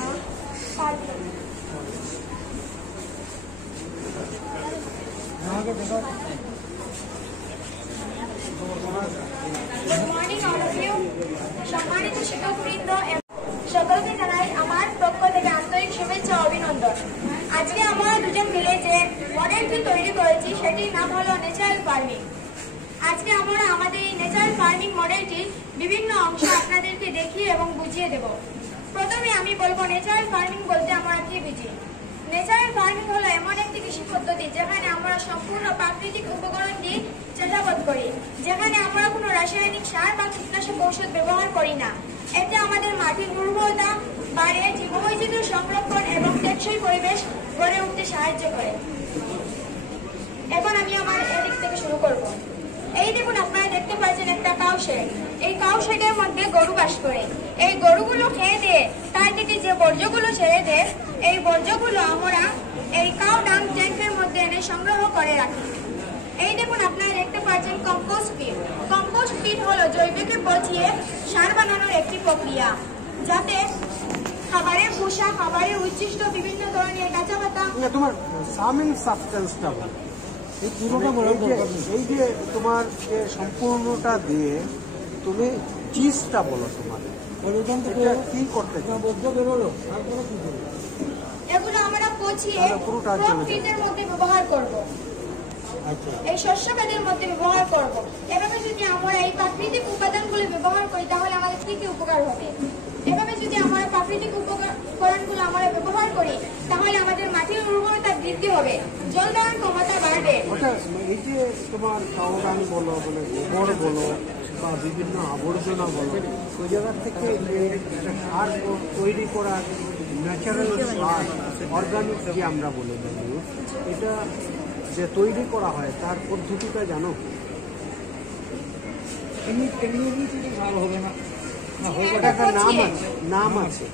Good morning, all of you. সম্মানিত শিক্ষকবৃন্দ সকলকে জানাই আমার পক্ষ থেকে আন্তরিক শুভেচ্ছা ও অভিনন্দন। আজকে আমরা দুজন মিলে যে মডেলটি তৈরি করেছি সেটির নাম হলো ন্যাচারাল ফার্মিং। আজকে আমরা আমাদের এই ন্যাচারাল ফার্মিং মডেলটির বিভিন্ন অংশ আপনাদেরকে দেখিয়ে এবং বুঝিয়ে দেব। প্রথমে আমি বলবো ন্যাচারাল ফার্মিং বলতে আমরা কি বুঝি। ন্যাচারাল ফার্মিং হলো এমন একটি কৃষি পদ্ধতি যেখানে আমরা সম্পূর্ণ প্রাকৃতিক উপকরণ দিয়ে চাষাবাদ করি, যেখানে আমরা কোনো রাসায়নিক সার বা কীটনাশক ঔষধ ব্যবহার করি না। এতে আমাদের মাটির উর্বরতা বাড়ে, জীববৈচিত্র্য সংরক্ষণ এবং টেকসই পরিবেশ গড়ে উঠতে সাহায্য করে। এখন আমি আমার এদিক থেকে শুরু করব। এই দেখুন, আপনারা দেখতে পাচ্ছেন একটা কাউ শেড। এই কাউ শেডের মধ্যে গরু বাস করে। এই গরুগুলো খেয়ে দিয়ে তার থেকে যে বর্জ্যগুলো ছেড়ে দেয়, এই বর্জ্যগুলো আমরা এই কাউ ডাং ট্যাঙ্কের মধ্যে এনে সংগ্রহ করে রাখি। এই দেখুন, আপনারা দেখতে পাচ্ছেন কম্পোস্ট পিট। কম্পোস্ট পিট হলো জৈবকে পচিয়ে সার বানানোর একটি প্রক্রিয়া, যাতে খাবারের খোসা, খাবারের উচ্ছিষ্ট বিভিন্ন ধরনের কাঁচা পাতা। তোমার সামিং সাবস্টেন্সটা বলো, এই পুরোটা বলো। এই যে তোমার সম্পূর্ণটা দিয়ে তুমি চিজটা বলো, তোমার কি করতে এগুলো আমরা পচিয়ে ফিডের মধ্যে ব্যবহার করব। এই শস্য খাদ্যের মধ্যে ব্যবহার করব। এভাবে যদি আমরা এই প্রাকৃতিক উপাদানগুলো ব্যবহার করি তাহলে আমাদের কি কি উপকার হবে। এভাবে যদি আমরা প্রাকৃতিক উপকরণগুলো আমরা ব্যবহার করি তাহলে আমাদের মাটির উর্বরতা বৃদ্ধি হবে, জল ধারণ ক্ষমতা বাড়বে। এই যে তোমার কাউডাং বলো, গোবর বলো বা বিভিন্ন আবর্জনা বলো, ওই জায়গা থেকে একটা সার তৈরি করার ন্যাচারাল সার, অর্গানিক যে আমরা বলে থাকি, এটা যে তৈরি করা হয় তার পদ্ধতিটা জানো? নাম আছে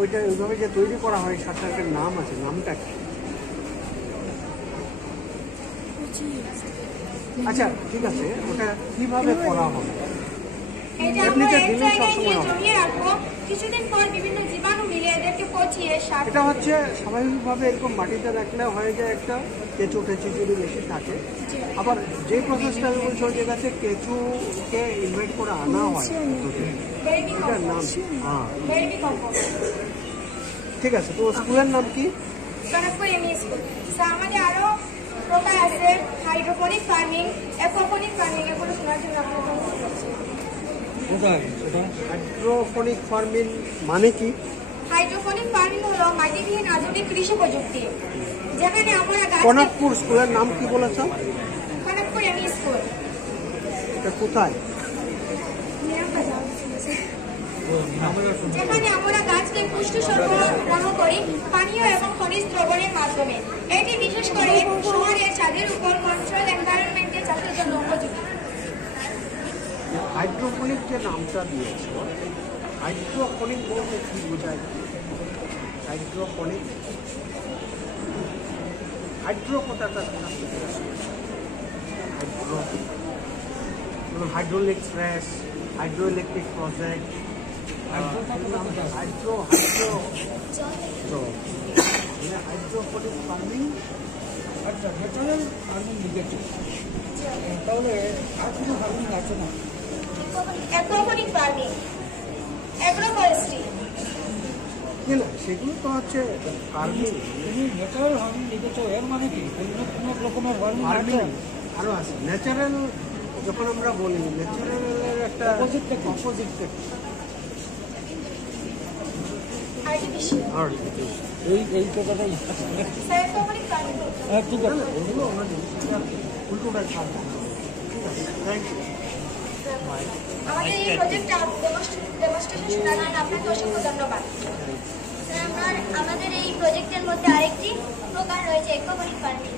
ওইটা ওইভাবে যে তৈরি করা হয় সারটার একটা নাম আছে, নামটা কি? আচ্ছা, ঠিক আছে, ওটা কিভাবে করা হবে? কিছুদিন পর বিভিন্ন জীবাণু মিলে এদেরকে পচিয়ে এটা হচ্ছে স্বাভাবিকভাবে এরকম মাটিতে রাখলে হয়ে যায় একটা কেঁচু যদি বেশি থাকে। আবার যে প্রসেসটা আমি বলছি ওই জায়গাতে কেঁচুকে ইনভাইট করে আনা হয়, এটার নাম ঠিক আছে। তো স্কুলের নাম কি? আমাদের আরো প্রকার আছে, হাইড্রোপনিক ফার্মিং, অ্যাকোপনিক ফার্মিং। এগুলো শোনার জন্য হাইড্রোপনিক ফার্মিং মানে কি? হাইড্রোপনিক ফার্মিং হলো মাটিবিহীন আধুনিক কৃষি প্রযুক্তি, যেখানে আমরা কনকপুর স্কুলের নাম কি বলেছ? Kanakpur ME school. এটা কোথায়? যেখানে আমরা গাছকে পুষ্টি সরবরাহ করি পানীয় এবং খনিজ দ্রবণের মাধ্যমে। এটি বিশেষ করে শহরের ছাদের উপর কন্ট্রোল এনভায়রনমেন্টে চাষের জন্য উপযুক্ত। হাইড্রোপনিক যে নামটা দিয়েছ, হাইড্রোপনিক বলতে কি বোঝায়? হাইড্রোপনিক, হাইড্রো কথাটা hydraulic press, hydro electric project, hydroponic farming. আচ্ছা, ন্যাচারাল ফার্মিং লিখেছে, তাহলে আর কোনো ফার্মিং আছে না? অ্যাকোপনিক ফার্মিং, অ্যাগ্রোফরেস্ট্রি, সেগুলো তো হচ্ছে ফার্মিং। তুমি ন্যাচারাল ফার্মিং লিখেছো, এর মানে কি? অন্য কোনো রকমের ফার্মিং আরো আছে। ন্যাচারাল যখন আমরা বলি, ন্যাচারালের একটা অপোজিট এই তো কথাই। হ্যাঁ, ঠিক আছে, এগুলো উল্টোটা খাবো। Thank you. আমাদের এই প্রজেক্টটা ডেমনস্ট্রেশন শোনার জন্য আপনাকে অসংখ্য ধন্যবাদ। আমাদের এই প্রজেক্টের মধ্যে আরেকটি প্রকার রয়েছে অ্যাকোপনিক ফার্মিং।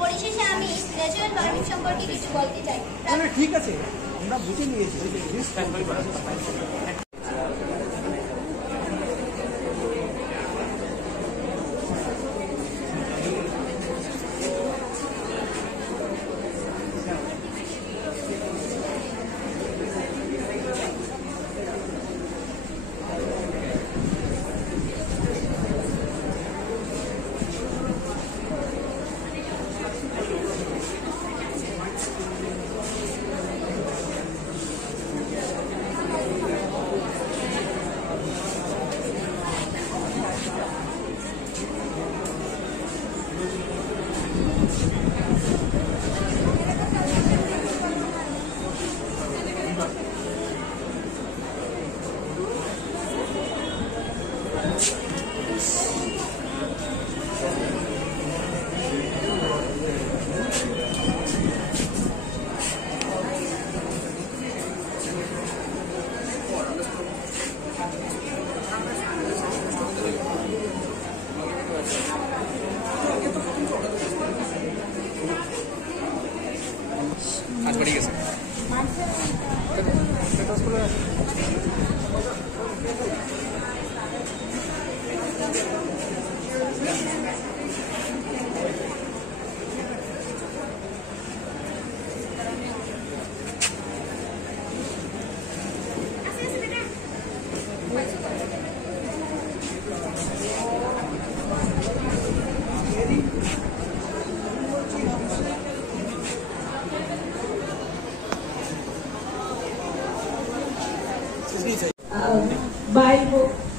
পরিশেষে আমি ন্যাচারাল ফার্মিং সম্পর্কে কিছু বলতে চাই। ঠিক আছে, আমরা বুঝে নিয়েছি।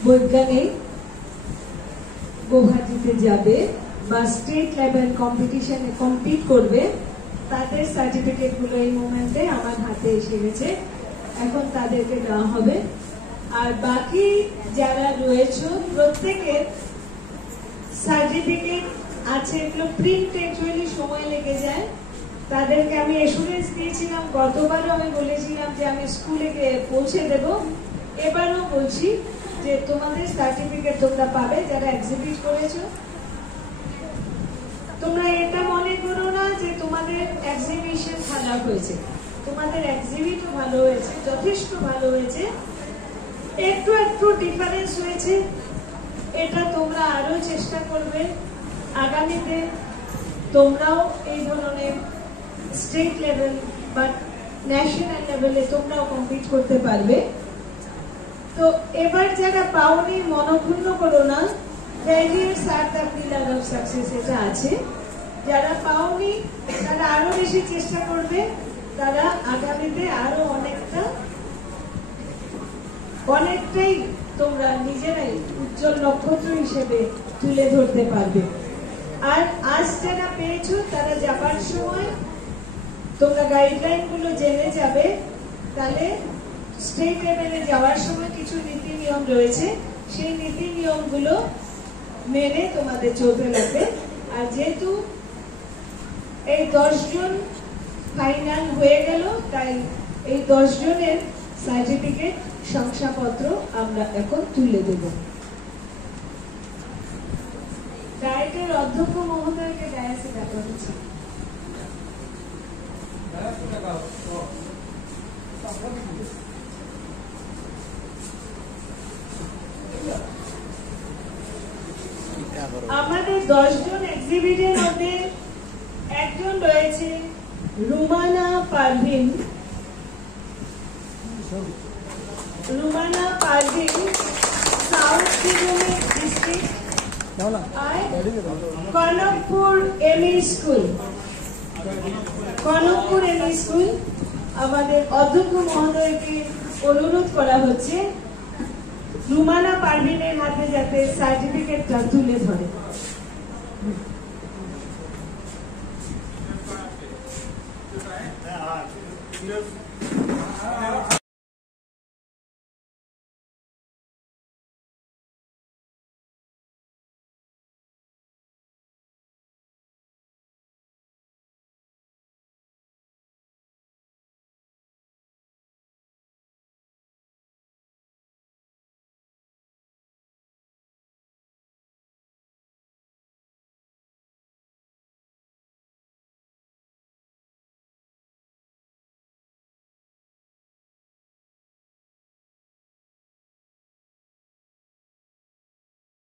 বৈজ্ঞানিক গৌহাটিতে যাবে বা স্টেট লেভেল কম্পিটিশনে কম্পিট করবে, তাদের সার্টিফিকেট গুলো এই মোমেন্টে আমার হাতে এসে গেছে, এখন তাদেরকে দেওয়া হবে। আর বাকি যারা রয়েছে প্রত্যেকের সার্টিফিকেট আছে, এগুলো প্রিন্ট অ্যাকচুয়ালি সময় লেগে যায়। তাদেরকে আমি এসুরেন্স দিয়েছিলাম, গতবারও আমি বলেছিলাম যে আমি স্কুলে গিয়ে পৌঁছে দেব, এবারও বলছি যে তোমাদের সার্টিফিকেট তোমরা পাবে যারা এক্সিবিট করেছো। তোমরা এটা মনে করো না যে তোমাদের এক্সিবিশন খারাপ হয়েছে, তোমাদের এক্সিবিটও ভালো হয়েছে, যথেষ্ট ভালো হয়েছে। একটু একটু ডিফারেন্স হয়েছে, এটা তোমরা আরো চেষ্টা করবে আগামীতে তোমরাও এই ধরনের স্টেট লেভেল বা ন্যাশনাল লেভেলে তোমরাও কম্পিট করতে পারবে। তো এবার যারা পাওনি মনোক্ষুণ্ণ করো না, failures are the pillar of success এটা আছে। যারা পাওনি তারা আরো বেশি চেষ্টা করবে, তারা আগামীতে আরো অনেকটাই তোমরা নিজেরাই উজ্জ্বল নক্ষত্র হিসেবে তুলে ধরতে পারবে। আর আজ যারা পেয়েছো তারা যাবার সময় তোমরা গাইডলাইন গুলো জেনে যাবে, তাহলে স্টেট লেভেলে যাওয়ার সময় কিছু নীতি নিয়ম রয়েছে, সেই নীতি নিয়ম গুলো মেনে তোমাদের চলতে লাগবে। আর যেহেতু এই 10 জন ফাইনাল হয়ে গেল, তাই এই 10 জনের সার্টিফিকেট শংসাপত্র আমরা এখন তুলে দেব। ডায়েটের অধ্যক্ষ মহোদয়কে ডায়াসে ডাকা হচ্ছে। আমাদের 10 জন এক্সিবিটের মধ্যে একজন রয়েছে রুমানা পারভিন। রুমানা পারভিন সাউথ সিকিমের district Kanakpur ME school. Kanakpur ME school আমাদের অধ্যক্ষ মহোদয়কে অনুরোধ করা হচ্ছে রুমানা পারভিনের হাতে যাতে সার্টিফিকেটটা তুলে ধরে।